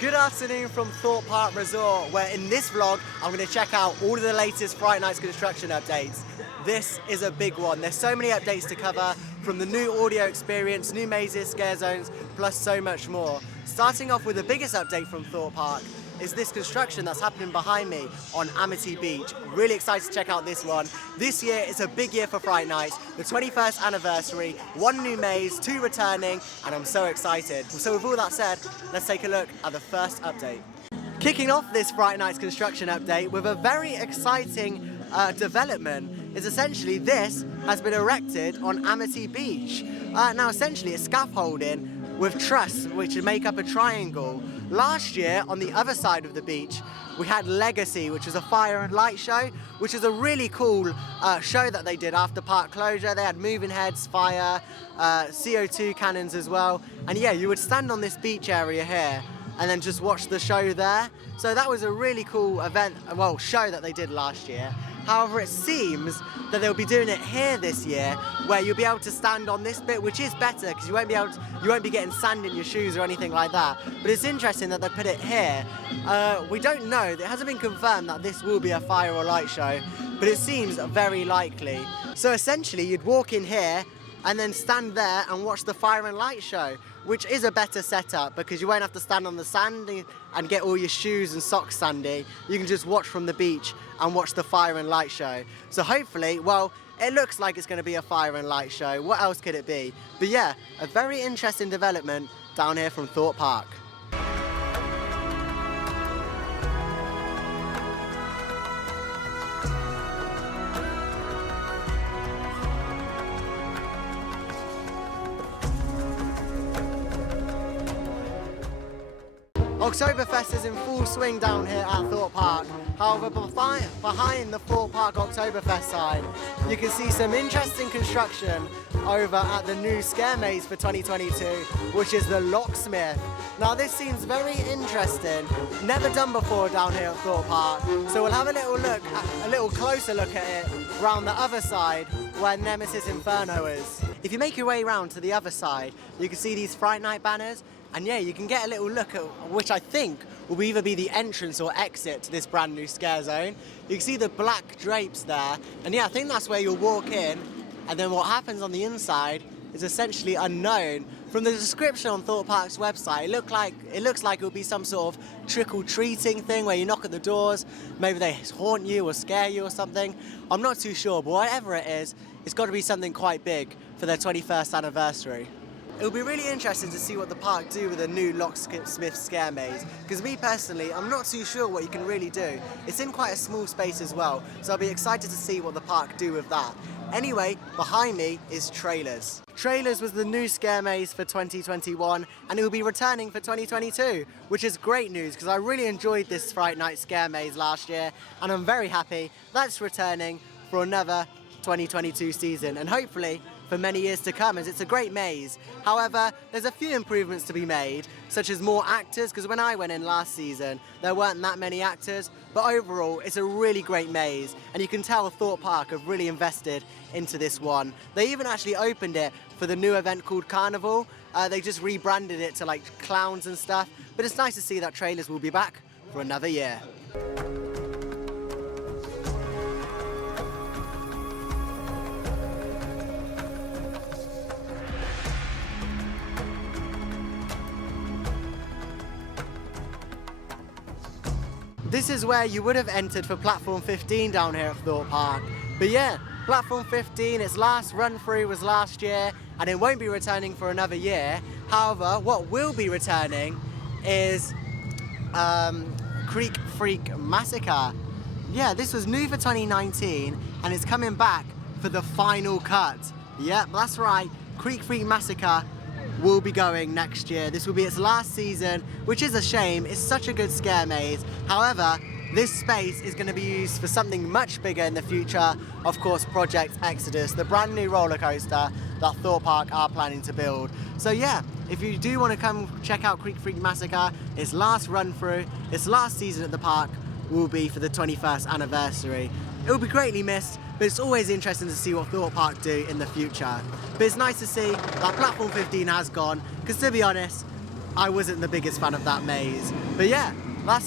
Good afternoon from Thorpe Park Resort, where in this vlog I'm going to check out all of the latest Fright Nights construction updates. This is a big one. There's so many updates to cover, from the new audio experience, new mazes, scare zones, plus so much more. Starting off with the biggest update from Thorpe Park is this construction that's happening behind me on Amity Beach. Really excited to check out this one. This year is a big year for Fright Nights, the 21st anniversary, one new maze, two returning, and I'm so excited. So with all that said, let's take a look at the first update. Kicking off this Fright Nights construction update with a very exciting development is essentially this has been erected on Amity Beach. Now essentially it's scaffolding with truss which make up a triangle. Last year on the other side of the beach we had Legacy, which was a fire and light show, which is a really cool show that they did after park closure. They had moving heads, fire, CO2 cannons as well, and yeah, you would stand on this beach area here and then just watch the show there. So that was a really cool event, well, show that they did last year. However, it seems that they'll be doing it here this year, where you'll be able to stand on this bit, which is better because you won't be getting sand in your shoes or anything like that. But it's interesting that they put it here. We don't know, it hasn't been confirmed that this will be a fire or light show, but it seems very likely. So essentially you'd walk in here and then stand there and watch the fire and light show, which is a better setup because you won't have to stand on the sand and get all your shoes and socks sandy. You can just watch from the beach and watch the fire and light show. So hopefully, well, it looks like it's going to be a fire and light show. What else could it be? But yeah, a very interesting development down here from Thorpe Park. Oktoberfest is in full swing down here at Thorpe Park. However, behind the Thorpe Park Oktoberfest side, you can see some interesting construction over at the new scare maze for 2022, which is the Locksmith. Now this seems very interesting, never done before down here at Thorpe Park, so we'll have a little closer look at it around the other side where Nemesis Inferno is. If you make your way around to the other side, you can see these Fright Night banners. And yeah, you can get a little look at which I think will either be the entrance or exit to this brand new scare zone. You can see the black drapes there, and yeah, I think that's where you'll walk in, and then what happens on the inside is essentially unknown. From the description on Thorpe Park's website, it looks like it'll be some sort of trick-or-treating thing where you knock at the doors, maybe they haunt you or scare you or something. I'm not too sure, but whatever it is, it's got to be something quite big for their 21st anniversary. It'll be really interesting to see what the park do with a new Locksmith scare maze, because me personally, I'm not too sure what you can really do. It's in quite a small space as well, so I'll be excited to see what the park do with that. Anyway, behind me is Trailers. Trailers was the new scare maze for 2021, and it will be returning for 2022, which is great news because I really enjoyed this Fright Night scare maze last year, and I'm very happy that's returning for another 2022 season, and hopefully for many years to come, as it's a great maze. However, there's a few improvements to be made, such as more actors, because when I went in last season, there weren't that many actors, but overall, it's a really great maze, and you can tell Thorpe Park have really invested into this one. They even actually opened it for the new event called Carnival. They just rebranded it to like clowns and stuff, but it's nice to see that Trailers will be back for another year. This is where you would have entered for Platform 15 down here at Thorpe Park. But yeah, Platform 15, its last run through was last year, and it won't be returning for another year. However, what will be returning is Creek Freak Massacre. Yeah, this was new for 2019, and it's coming back for the final cut. Yep, that's right, Creek Freak Massacre will be going next year. This will be its last season, which is a shame. It's such a good scare maze. However, this space is going to be used for something much bigger in the future. Of course, Project Exodus, the brand new roller coaster that Thorpe Park are planning to build. So yeah, if you do want to come check out Creek Freak Massacre, its last run through, its last season at the park will be for the 21st anniversary. It will be greatly missed, but it's always interesting to see what Thorpe Park do in the future. But it's nice to see that Platform 15 has gone, because to be honest, I wasn't the biggest fan of that maze. But yeah, that's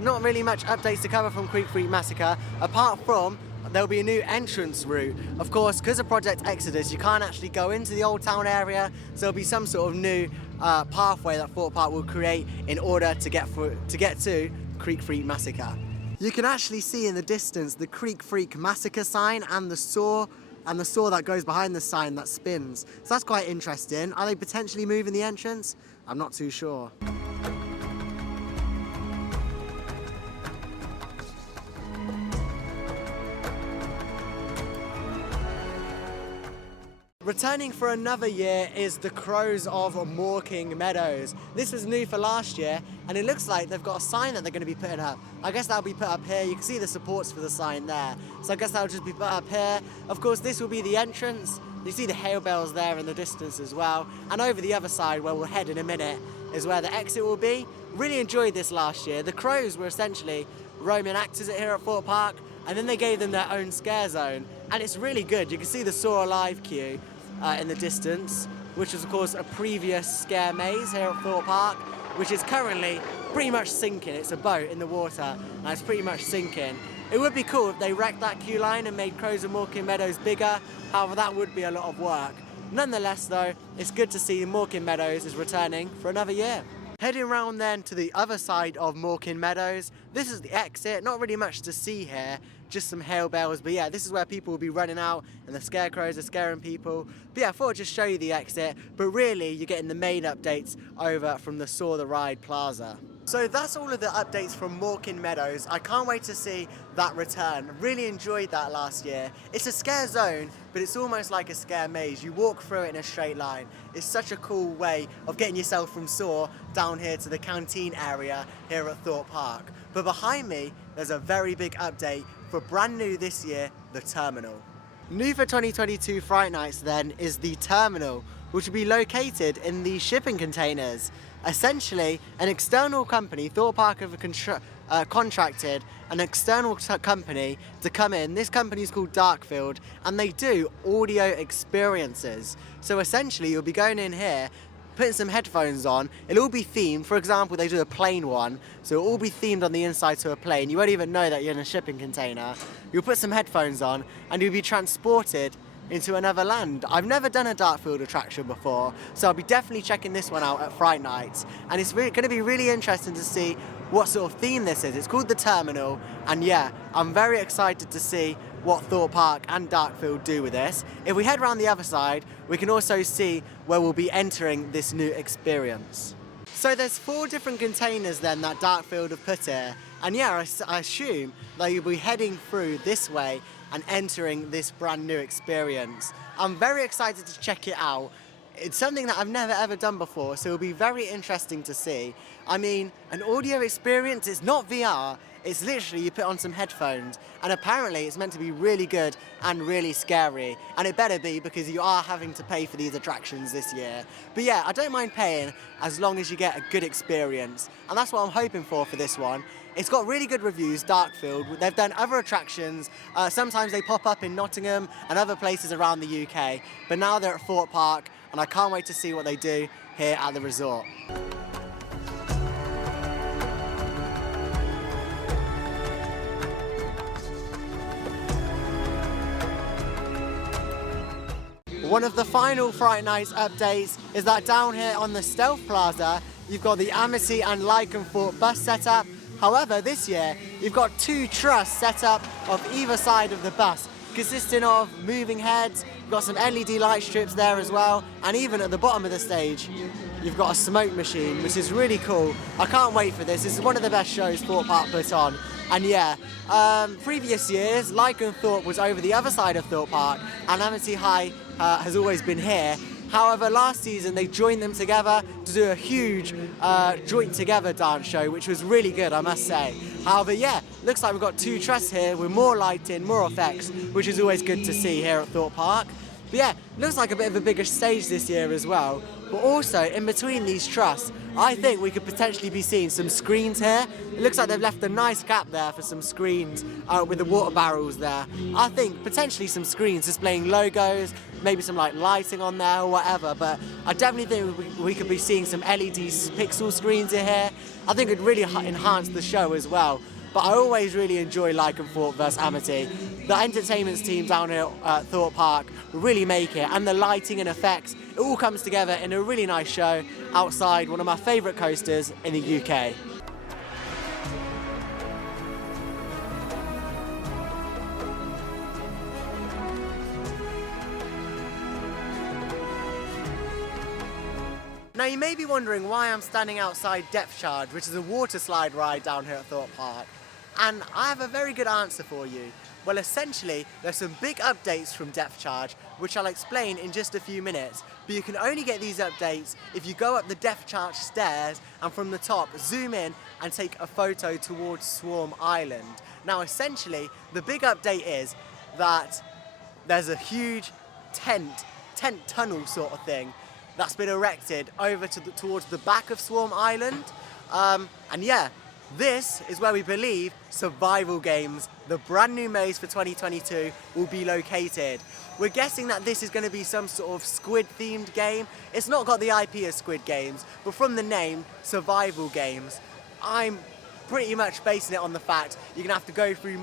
not really much updates to cover from Creek Freak Massacre, apart from there'll be a new entrance route. Of course, because of Project Exodus, you can't actually go into the old town area, so there'll be some sort of new pathway that Thorpe Park will create in order to get to Creek Freak Massacre. You can actually see in the distance the Creek Freak Massacre sign and the saw that goes behind the sign that spins. So that's quite interesting. Are they potentially moving the entrance? I'm not too sure. Returning for another year is the Crows of Morkin Meadows. This was new for last year, and it looks like they've got a sign that they're going to be putting up. I guess that'll be put up here. You can see the supports for the sign there. So I guess that'll just be put up here. Of course, this will be the entrance. You see the hail bells there in the distance as well. And over the other side, where we'll head in a minute, is where the exit will be. Really enjoyed this last year. The Crows were essentially roaming actors here at Thorpe Park, and then they gave them their own scare zone. And it's really good. You can see the Saw Alive queue in the distance, which is of course a previous scare maze here at Thorpe Park, which is currently pretty much sinking. It's a boat in the water and it's pretty much sinking. It would be cool if they wrecked that queue line and made Crows of Morkin Meadows bigger, however that would be a lot of work. Nonetheless though, it's good to see Morkin Meadows is returning for another year. Heading round then to the other side of Morkin Meadows, this is the exit, not really much to see here, just some hail bells, but yeah, this is where people will be running out and the scarecrows are scaring people. But yeah, I thought I'd just show you the exit, but really you're getting the main updates over from the Saw the Ride Plaza. So that's all of the updates from Morkin Meadows. I can't wait to see that return. Really enjoyed that last year. It's a scare zone, but it's almost like a scare maze. You walk through it in a straight line. It's such a cool way of getting yourself from Saw down here to the canteen area here at Thorpe Park. But behind me, there's a very big update for brand new this year, the Terminal. New for 2022 Fright Nights then is the Terminal, which will be located in the shipping containers. Essentially, an external company, Thorpe Park have contracted an external company to come in. This company is called Darkfield, and they do audio experiences. So essentially, you'll be going in here, putting some headphones on, it'll all be themed. For example, they do a plane one, so it'll all be themed on the inside to a plane. You won't even know that you're in a shipping container. You'll put some headphones on, and you'll be transported into another land. I've never done a Darkfield attraction before, so I'll be definitely checking this one out at Fright Nights, and it's going to be really interesting to see what sort of theme this is. It's called the Terminal, and yeah, I'm very excited to see what Thorpe Park and Darkfield do with this. If we head around the other side, we can also see where we'll be entering this new experience. So there's 4 different containers then that Darkfield have put here, and yeah, I assume that you'll be heading through this way and entering this brand new experience. I'm very excited to check it out. It's something that I've never ever done before, so it'll be very interesting to see. I mean, an audio experience, it's not VR, it's literally you put on some headphones, and apparently it's meant to be really good and really scary, and it better be because you are having to pay for these attractions this year. But yeah, I don't mind paying as long as you get a good experience, and that's what I'm hoping for this one. It's got really good reviews, Darkfield. They've done other attractions. Sometimes they pop up in Nottingham and other places around the UK, but now they're at Thorpe Park, and I can't wait to see what they do here at the resort. One of the final Fright Nights updates is that down here on the Stealth Plaza, you've got the Amity and Lycanthorpe bus setup. However, this year, you've got 2 trusses set up of either side of the bus, consisting of moving heads. You've got some LED light strips there as well, and even at the bottom of the stage, you've got a smoke machine, which is really cool. I can't wait for this. This is one of the best shows Thorpe Park put on. And yeah, previous years, Lycanthorpe was over the other side of Thorpe Park, and Amity High has always been here. However, last season they joined them together to do a huge joint together dance show, which was really good, I must say. However, yeah, looks like we've got 2 trusses here with more lighting, more effects, which is always good to see here at Thorpe Park. But yeah, looks like a bit of a bigger stage this year as well, But also, in between these trusses, I think we could potentially be seeing some screens here. It looks like they've left a nice gap there for some screens with the water barrels there. I think potentially some screens displaying logos, maybe some like lighting on there or whatever, but I definitely think we could be seeing some LED pixel screens in here. I think it'd really enhance the show as well. But I always really enjoy Lycanthrope vs Amity. The entertainment team down here at Thorpe Park really make it, and the lighting and effects, it all comes together in a really nice show outside one of my favourite coasters in the UK. Now you may be wondering why I'm standing outside Depth Charge, which is a water slide ride down here at Thorpe Park. And I have a very good answer for you. Well, essentially, there's some big updates from Depth Charge, which I'll explain in just a few minutes. But you can only get these updates if you go up the Depth Charge stairs and from the top, zoom in and take a photo towards Swarm Island. Now, essentially, the big update is that there's a huge tent tunnel sort of thing that's been erected over towards the back of Swarm Island. And yeah, this is where we believe Survival Games, the brand new maze for 2022, will be located. We're guessing that this is going to be some sort of Squid themed game. It's not got the IP of Squid Games, but from the name, Survival Games, I'm pretty much basing it on the fact you're going to have to go through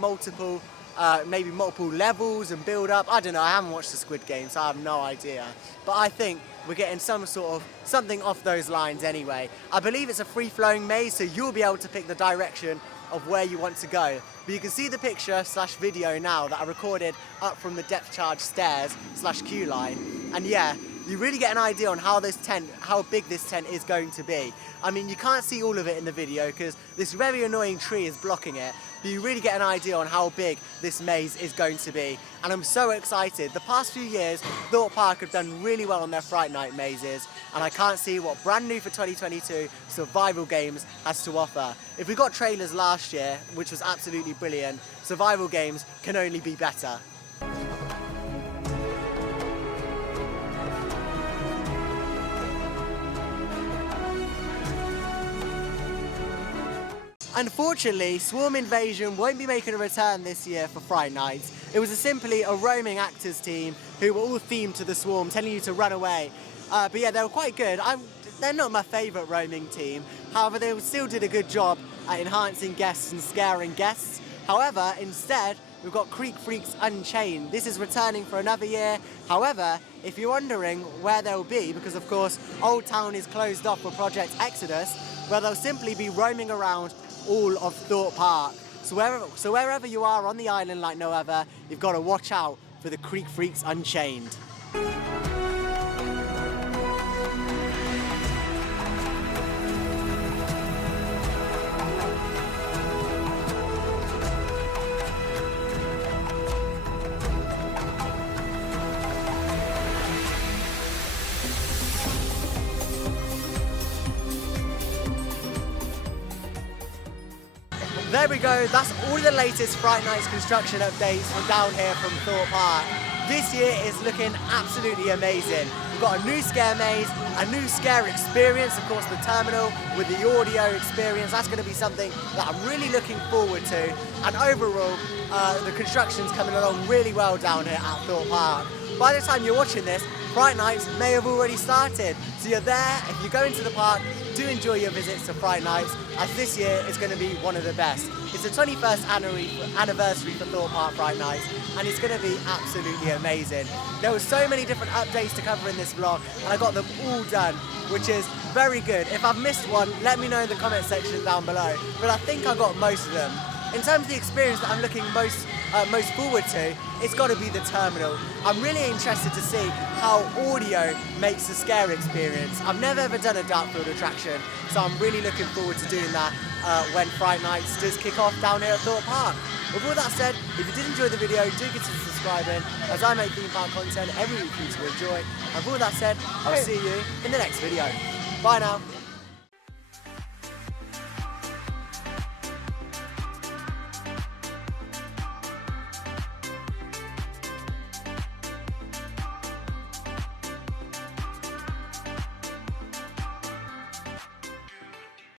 maybe multiple levels and build up. I don't know, I haven't watched the Squid Game, so I have no idea. But I think we're getting something off those lines anyway. I believe it's a free-flowing maze, so you'll be able to pick the direction of where you want to go. But you can see the picture/video now that I recorded up from the Depth Charge stairs/queue line. And yeah, you really get an idea on how big this tent is going to be. I mean, you can't see all of it in the video because this very annoying tree is blocking it, but you really get an idea on how big this maze is going to be. And I'm so excited. The past few years, Thorpe Park have done really well on their Fright Night mazes, and I can't see what brand new for 2022 Survival Games has to offer. If we got trailers last year, which was absolutely brilliant, Survival Games can only be better. Unfortunately, Swarm Invasion won't be making a return this year for Fright Nights. It was simply a roaming actors team who were all themed to the Swarm, telling you to run away. But yeah, they were quite good. They're not my favourite roaming team. However, they still did a good job at enhancing guests and scaring guests. However, instead, we've got Creek Freaks Unchained. This is returning for another year. However, if you're wondering where they'll be, because of course, Old Town is closed off for Project Exodus, where they'll simply be roaming around all of Thorpe Park. So wherever you are on the island like no other, you've got to watch out for the Creek Freaks Unchained. There we go, that's all the latest Fright Nights construction updates from down here from Thorpe Park. This year is looking absolutely amazing. We've got a new scare maze, a new scare experience, of course the terminal with the audio experience. That's going to be something that I'm really looking forward to. And overall, the construction's coming along really well down here at Thorpe Park. By the time you're watching this, Fright Nights may have already started. So you're there, if you go into the park, do enjoy your visits to Fright Nights, as this year is going to be one of the best. It's the 21st anniversary for Thorpe Park Fright Nights, and it's going to be absolutely amazing. There were so many different updates to cover in this vlog, and I got them all done, which is very good. If I've missed one, let me know in the comment section down below, but I think I got most of them. In terms of the experience that I'm looking most forward to, it's got to be the terminal. I'm really interested to see how audio makes the scare experience. I've never ever done a dark field attraction, so I'm really looking forward to doing that when Fright Nights does kick off down here at Thorpe Park. With all that said, if you did enjoy the video, do consider subscribing, as I make theme park content every week for you to enjoy. And with all that said, I'll see you in the next video. Bye now.